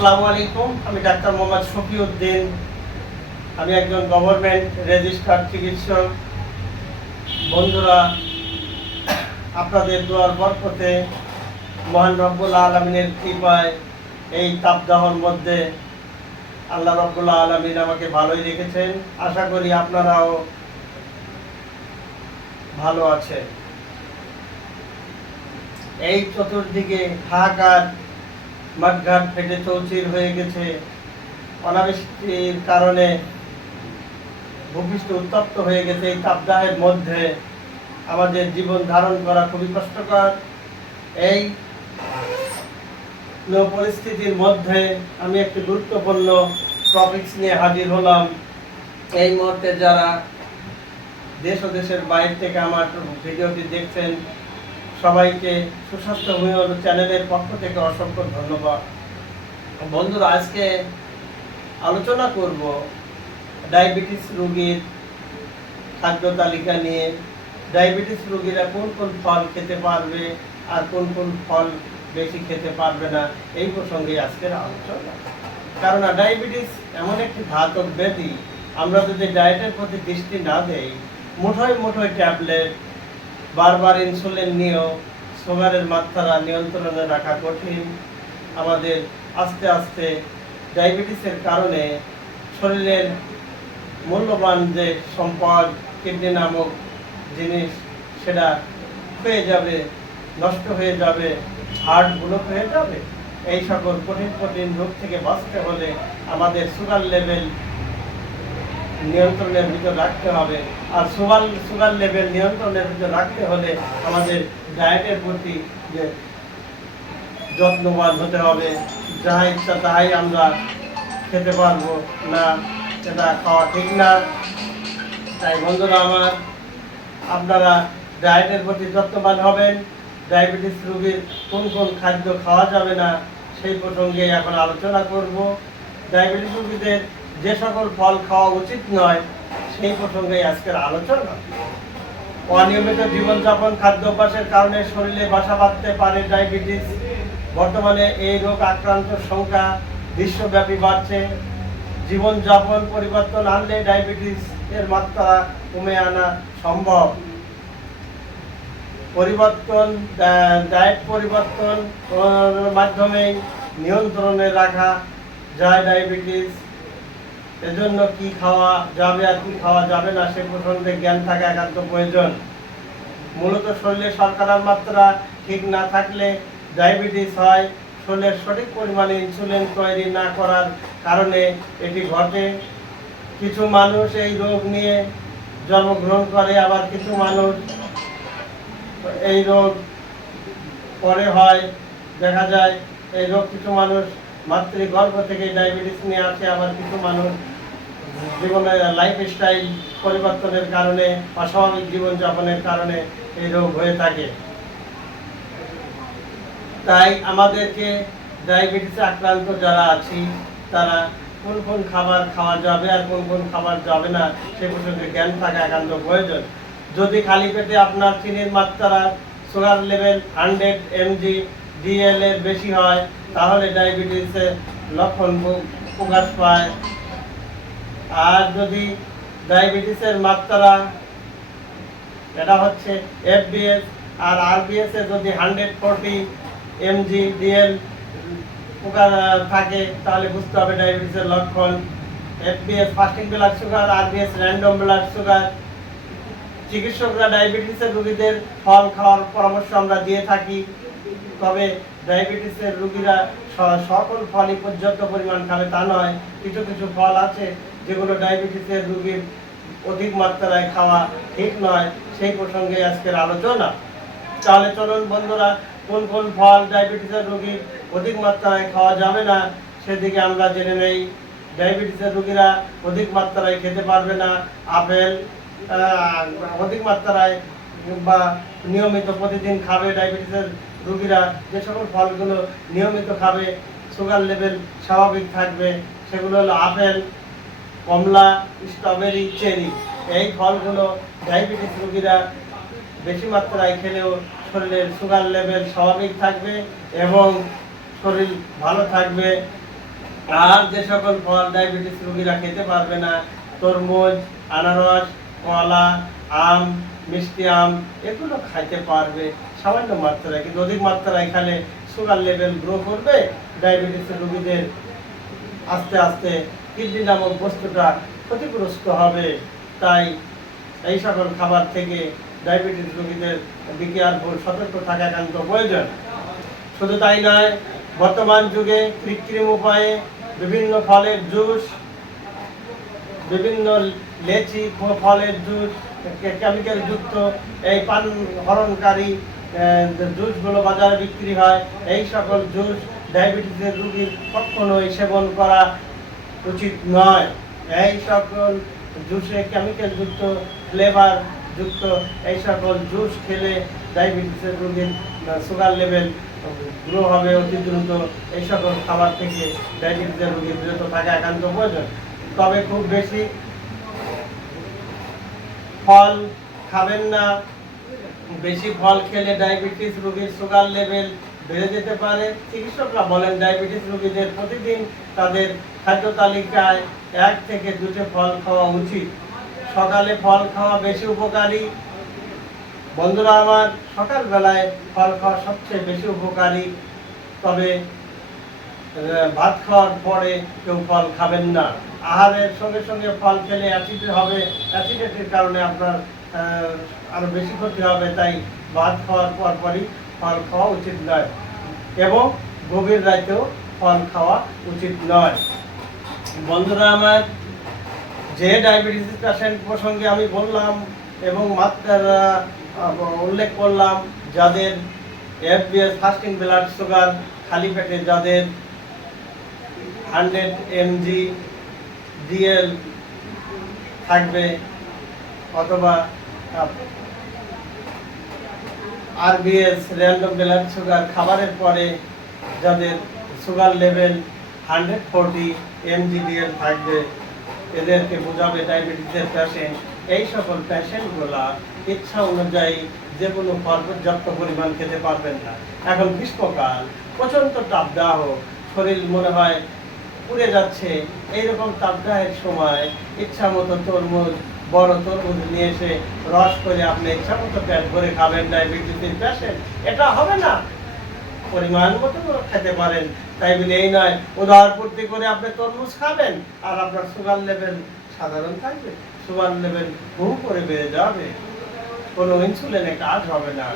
আসসালামু আলাইকুম। আমি ডাক্তার মোহাম্মদ শফিউদ্দিন। আমি একজন গভর্নমেন্ট রেজিস্টার্ড চিকিৎসক। বন্ধুরা, আপনাদের দোয়ার বরকতে মহান রব্বুল আলামিনের কৃপায় এই তাপদাহর মধ্যে আল্লাহ রব্বুল আলামিন আমাকে ভালোই রেখেছেন। আশা করি আপনারাও ভালো আছেন। এই চতুর্দিকে হাহাকার, মাঠঘাট ফেটে চৌচির হয়ে গেছে। অনাবৃষ্টির কারণে ভূপৃষ্ঠ উত্তপ্ত হয়ে গেছে। এই তাপদাহের মধ্যে আমাদের জীবন ধারণ করা খুবই কষ্টকর। এই পরিস্থিতির মধ্যে আমি একটি গুরুত্বপূর্ণ টপিকস নিয়ে হাজির হলাম। এই মুহূর্তে যারা দেশ ও দেশের বাইরে থেকে আমার ভিডিওটি দেখছেন, সবাইকে সুস্বাস্থ্য ভূমির চ্যানেলের পক্ষ থেকে অসংখ্য ধন্যবাদ। বন্ধুরা, আজকে আলোচনা করব ডায়াবেটিস রোগীর খাদ্য তালিকা নিয়ে। ডায়াবেটিস রোগীরা কোন কোন ফল খেতে পারবে আর কোন কোন ফল বেশি খেতে পারবে না, এই প্রসঙ্গে আজকের আলোচনা। কারণ ডায়াবেটিস এমন একটি ঘাতক ব্যাধি, আমরা যদি ডায়েটের প্রতি দৃষ্টি না দেই, মুঠোয় মুঠোয় ট্যাবলেট, বারবার ইনসুলিন নিয়েও সুগারের মাত্রা নিয়ন্ত্রণে রাখা কঠিন। আমাদের আস্তে আস্তে ডায়াবেটিসের কারণে শরীরের মূল্যবান যে সম্পদ কিডনি নামক জিনিস, সেটা হয়ে যাবে, নষ্ট হয়ে যাবে, হার্ট ব্লক হয়ে যাবে। এই সকল কঠিন কঠিন রোগ থেকে বাঁচতে হলে আমাদের সুগার লেভেল নিয়ন্ত্রণের ভিতর রাখতে হবে। আর সুগার লেভেল নিয়ন্ত্রণের ভিতর রাখতে হলে আমাদের ডায়েটের প্রতি যে যত্নবান হতে হবে। যাহা ইচ্ছা তাহাই আমরা খেতে পারবো না, সেটা খাওয়া ঠিক না। তাই বন্ধুরা আমার, আপনারা ডায়েটের প্রতি যত্নবান হবেন। ডায়াবেটিস রোগীর কোন কোন খাদ্য খাওয়া যাবে না, সেই প্রসঙ্গে এখন আলোচনা করব। ডায়াবেটিস রোগীদের যে সকল ফল খাওয়া উচিত নয়, সেই প্রসঙ্গে আজকের আলোচনা। অনিয়মিত জীবনযাপন, খাদ্যাভ্যাসের কারণে শরীরে বাসা বাঁধতে পারে ডায়াবেটিস। বর্তমানে এই রোগ আক্রান্তের সংখ্যা বিশ্বব্যাপী বাড়ছে। জীবনযাপন পরিবর্তন আনলে ডায়াবেটিস এর মাত্রা কমে আনা সম্ভব। ডায়েট পরিবর্তন মাধ্যমে নিয়ন্ত্রণে রাখা যায় ডায়াবেটিস। এজন্য কি খাওয়া যাবে আর কি খাওয়া যাবে না, সে প্রসঙ্গে জ্ঞান থাকা একান্ত প্রয়োজন। মূলত শরীরে শর্করার মাত্রা ঠিক না থাকলে ডায়াবেটিস হয়। শরীরের সঠিক পরিমাণে ইনসুলিন তৈরি না করার কারণে এটি ঘটে। কিছু মানুষ এই রোগ নিয়ে জন্মগ্রহণ করে, আবার কিছু মানুষ এই রোগ পরে হয়। দেখা যায় এই রোগ কিছু মানুষ মাতৃগর্ভ থেকে ডায়াবেটিস নিয়ে আসে, আবার কিছু মানুষ জীবনের লাইফস্টাইল পরিবর্তনের কারণে, অস্বাভাবিক জীবনযাপনের কারণে এই রোগ হয়ে থাকে। তাই আমাদেরকে ডায়াবেটিসে আক্রান্ত যারা আছি, তারা কোন কোন খাবার খাওয়া যাবে আর কোন কোন খাবার যাবে না, সে প্রসঙ্গে জ্ঞান থাকা একান্ত প্রয়োজন। যদি খালি পেটে আপনার চিনির মাত্রা, সুগার লেভেল 100 mg/dl এর বেশি হয়, তাহলে ডায়াবেটিসের লক্ষণ প্রকাশ পায়। আর যদি ডায়াবেটিসের মাত্রা, এটা হচ্ছে FBS আর RBS এ যদি 140 mg/dl থাকে, তাহলে বুঝতে হবে ডায়াবেটিসের লক্ষণ। FBS fasting blood sugar, RBS random blood sugar. চিকিৎসকরা ডায়াবেটিসের রোগীদের ফল খাওয়ার পরামর্শ আমরা দিয়ে থাকি, তবে ডায়াবেটিসের রোগীরা সকল ফলই পর্যাপ্ত পরিমাণ খাবে তা নয়। কিছু কিছু ফল আছে যেগুলো ডায়াবেটিসের রোগীর অধিক মাত্রায় খাওয়া ঠিক নয়, সেই প্রসঙ্গে আজকের আলোচনা। তাহলে চলুন বন্ধুরা, কোন কোন ফল ডায়াবেটিসের রোগীর অধিক মাত্রায় খাওয়া যাবে না, সেদিকে আমরা জেনে নেই। ডায়াবেটিসের রোগীরা অধিক মাত্রায় খেতে পারবে না আপেল। অধিক মাত্রায় বা নিয়মিত প্রতিদিন খাবে ডায়াবেটিসের রোগীরা যে সকল ফলগুলো নিয়মিত খাবে, সুগার লেভেল স্বাভাবিক থাকবে, সেগুলো হলো আপেল, কমলা, স্ট্রবেরি, চেরি। এই ফলগুলো ডায়াবেটিস রোগীরা বেশি মাত্রায় খেলেও শরীরের সুগার লেভেল স্বাভাবিক থাকবে এবং শরীর ভালো থাকবে। আর যে সকল ফল ডায়াবেটিস রোগীরা খেতে পারবে না, তরমুজ, আনারস, কলা, আম, মিষ্টি আম এগুলো খাইতে পারবে সামান্য মাত্রায়, কিন্তু অধিক মাত্রায় খেলে সুগার লেভেল গ্রো করবে, ডায়াবেটিস রোগীদের আস্তে আস্তে কিডনি নামক বস্তুটা ক্ষতিগ্রস্ত হবে। তাই এই সকল খাবার থেকে ডায়াবেটিস রোগীদের বিকেয়ারফুল, সতর্ক থাকা একান্ত প্রয়োজন। শুধু তাই নয়, বর্তমান যুগে কৃত্রিম উপায়ে বিভিন্ন ফলের জুস, বিভিন্ন লেচি ফলের জুস, কেমিক্যাল যুক্ত এই পান হরণকারী জুসগুলো বাজারে বিক্রি হয়। এই সকল জুস ডায়াবেটিসের রোগীর কখনোই সেবন করা উচিত নয়। এই সকল জুসে কেমিক্যাল যুক্ত, ফ্লেভার যুক্ত এই সকল জুস খেলে ডায়াবেটিসের রোগীর সুগার লেভেল গ্রো হবে অতি দ্রুত। এই সকল খাবার থেকে ডায়াবেটিসের রোগী বিরত থাকা একান্ত প্রয়োজন। তবে খুব বেশি ফল খাবেন না। বেশি ফল খেলে ডায়াবেটিস রোগীর সুগার লেভেল বেড়ে যেতে পারে। চিকিৎসকরা বলেন ডায়াবেটিস রোগীদের প্রতিদিন তাদের খাদ্য তালিকায় 1 থেকে 2টি ফল খাওয়া উচিত। সকালে ফল খাওয়া বেশি উপকারী। বন্ধুরা আমার, সকালবেলায় ফল খাওয়া সবচেয়ে বেশি উপকারী। তবে ভাত খাওয়ার পরে কেউ ফল খাবেন না। আহারের সঙ্গে সঙ্গে ফল খেলে অ্যাসিড হবে, অ্যাসিডিটির কারণে আপনার আরো বেশি ক্ষতি হবে। তাই ভাত খাওয়ার পরপরই ফল খাওয়া উচিত নয়, এবং গভীর রাতেও ফল খাওয়া উচিত নয়। বন্ধুরা আমার, যে ডায়াবেটিস পেশেন্ট প্রসঙ্গে আমি বললাম এবং মাত্রা উল্লেখ করলাম, যাদের এফবিএস ফাস্টিং ব্লাড সুগার খালি পেটে যাদের 100 mg ডিএল থাকবে, অথবা আরবিএস র্যান্ডম ব্লাড সুগার খাবারের পরে যাদের সুগার লেভেল 140 mg ডিএল থাকবে, এদেরকে বোঝাবে ডায়াবেটিসের পেশেন্ট। এই সকল পেশেন্টগুলা ইচ্ছা অনুযায়ী যে কোনো ফল পর্যাপ্ত পরিমাণ খেতে পারবেন না। এখন গ্রীষ্মকাল, প্রচণ্ড তাপদাহ, শরীর মনে হয় পুড়ে যাচ্ছে। এইরকম তাপদাহের সময় ইচ্ছা মতো তরমুজ, বড় তরমুজ নিয়ে এসে রস করে আপনি ইচ্ছা মতো পেট ভরে খাবেন ডায়াবেটিসের পেশেন্ট, এটা হবে না। পরিমাণ মতো খেতে পারেন। তাই বলে এই নয় উদারপূর্তি করে আপনি তরমুজ খাবেন আর আপনার সুগার লেভেল সাধারণ থাকবে, সুগার লেভেল বহু করে বেড়ে যাবে, কোনো ইনসুলিনে কাজ হবে না।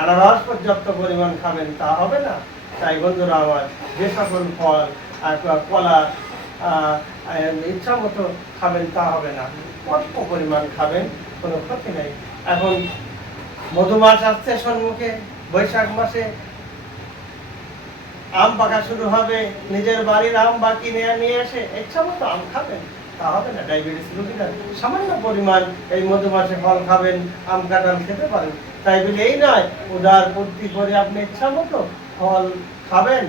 আনারস পর্যাপ্ত পরিমাণ খাবেন, তা হবে না। তাই বন্ধুরা আমার, যে সকল ফল আর কলা ইচ্ছা মতো খাবেন তা হবে না, অল্প পরিমাণ খাবেন, কোনো ক্ষতি নেই। এখন মধুমাস আসছে সম্মুখে, বৈশাখ মাসে আম পাকা শুরু হবে। নিজের বাড়ির আম বা কিনে নিয়ে এসে ইচ্ছা মতো আম খাবেন, তা হবে না। ডায়াবেটিস রোগীরা সামান্য পরিমাণ এই মধুমাসে ফল খাবেন, আম কাঁঠাল খেতে পারেন। তাই বলে এই নয় উদার পূর্তি করে আপনি ইচ্ছা মতো ফল খাবেন,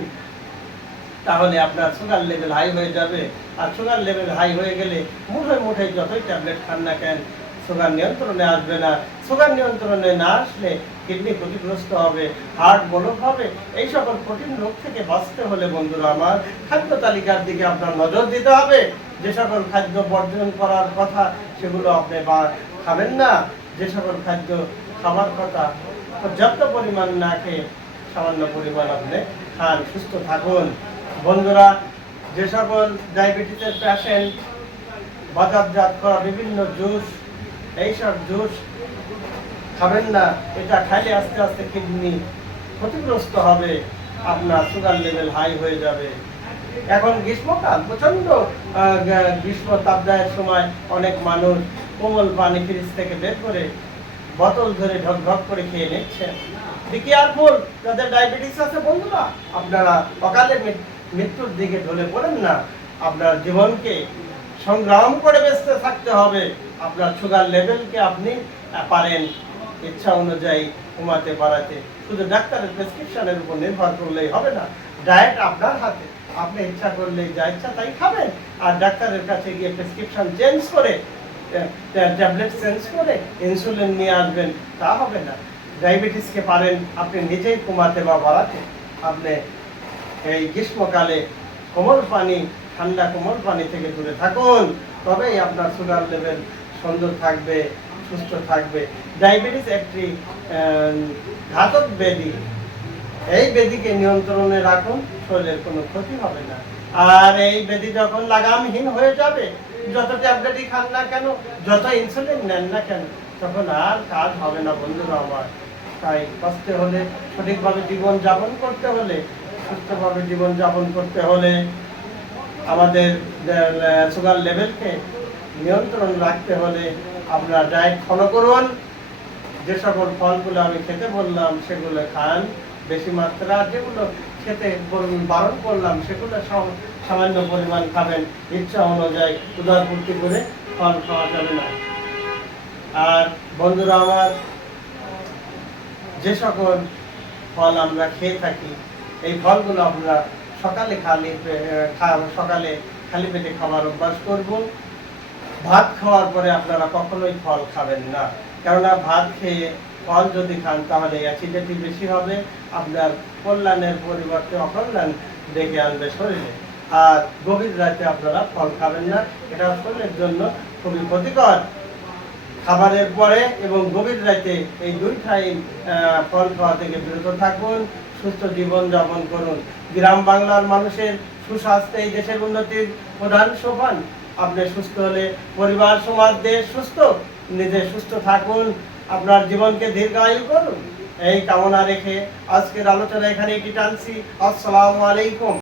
তাহলে আপনার সুগার লেভেল হাই হয়ে যাবে। আর সুগার লেভেল হাই হয়ে গেলে মুঠোয় মুঠোয় যতই ট্যাবলেট খান না কেন, সুগার নিয়ন্ত্রণে আসবে না। সুগার নিয়ন্ত্রণে না আসলে কিডনি ক্ষতিগ্রস্ত হবে, হার্ট ব্লক হবে। এই সকল কঠিন রোগ থেকে বাঁচতে হলে বন্ধুরা আমার, খাদ্য তালিকার দিকে আপনার নজর দিতে হবে। যে সকল খাদ্য বর্জন করার কথা সেগুলো আপনি খাবেন না। যে সকল খাদ্য খাবার কথা পর্যাপ্ত পরিমাণ না খেয়ে সামান্য পরিমাণ আপনি খান, সুস্থ থাকুন। বন্ধুরা, যে সকল ডায়াবেটিসের পেশেন্ট বাজারজাত করা বিভিন্ন জুস, এইসব জুস খাবেন না। এটা খাইলে আস্তে আস্তে কিডনি ক্ষতিগ্রস্ত হবে, আপনার সুগার লেভেল হাই হয়ে যাবে। এখন গ্রীষ্মকাল, প্রচন্ড গ্রীষ্ম তাপদাহের সময় অনেক মানুষ কোমল পানি ফ্রিজ থেকে বের করে বোতল ধরে ঢক ঢক করে খেয়ে নিচ্ছেন। কেয়ারফুল, যাদের ডায়াবেটিস আছে বন্ধুরা, আপনারা অকালে মৃত্যুর দিকে ঢলে পড়েন না। আপনার জীবনকে সংগ্রাম করে বেঁচতে থাকতে হবে। আপনার সুগার লেভেলকে আপনি পারেন ইচ্ছা অনুযায়ী কমাতে বাড়াতে। শুধু ডাক্তারের প্রেসক্রিপশনের উপর নির্ভর করলেই হবে না। ডায়েট আপনার হাতে, আপনি ইচ্ছা করলে যা ইচ্ছা তাই খাবেন, আর ডাক্তারের কাছে গিয়ে প্রেসক্রিপশন চেঞ্জ করে, ট্যাবলেট চেঞ্জ করে ইনসুলিন নিয়ে আসবেন, তা হবে না। ডায়াবেটিসকে পারেন আপনি নিজেই কমাতে বা বাড়াতে। আপনি এই গ্রীষ্মকালে কোমল পানি ঠান্ডা কোমল পানি থেকে দূরে থাকুন, তবেই আপনার সুগার লেভেল সুন্দর থাকবে, সুস্থ থাকবে। ডায়াবেটিস একটি ঘাতক ব্যাধি। এই ব্যাধিকে নিয়ন্ত্রণে রাখুন, শরীরের কোনো ক্ষতি হবে না। আর এই ব্যাধি যখন লাগামহীন হয়ে যাবে, যত ট্যাবলেটই খান না কেন, যত ইনসুলিন নেন না কেন, তখন আর কাজ হবে না বন্ধুরা আমার। তাই বাঁচতে হলে, সঠিকভাবে জীবন যাপন করতে হলে, সুস্থভাবে জীবন যাপন করতে হলে আমাদের সুগার লেভেলকে নিয়ন্ত্রণ রাখতে হলে আপনারা ডায়েট ফলো করুন। যে সকল ফলগুলো আমি খেতে বললাম সেগুলো খান বেশি মাত্রা, যেগুলো খেতে বারণ করলাম সেগুলো সামান্য পরিমাণ খাবেন। ইচ্ছা অনুযায়ী উদারপূর্তি করে ফল খাওয়া যাবে না। আর বন্ধুরা আমার, যে সকল ফল আমরা খেয়ে থাকি, এই ফলগুলো আমরা সকালে খালি পেটে খাবার অভ্যাস করব। ভাত খাওয়ার পরে আপনারা কখনোই ফল খাবেন না, কেননা ভাত খেয়ে ফল যদি খান তাহলে অ্যাসিডিটি বেশি হবে, আপনার কল্যাণের পরিবর্তে অকল্যাণ ডেকে আনবে শরীরে। আর গভীর রাতে আপনারা ফল খাবেন না, এটা শরীরের জন্য খুবই ক্ষতিকর। খাবারের পরে এবং গভীর রাতে এই দুই টাইম ফল খাওয়া থেকে বিরত থাকুন, সুস্থ জীবন যাপন করুন। গ্রাম বাংলার মানুষের সুস্বাস্থ্য এই দেশের উন্নতির প্রধান সোপান। আপনি সুস্থ হলে পরিবার, সমাজ, দেশ সুস্থ। নিজে সুস্থ থাকুন, আপনার জীবনকে দীর্ঘায়ু করুন, এই কামনা রেখে আজকের আলোচনা এখানে টানছি। আসসালামু আলাইকুম।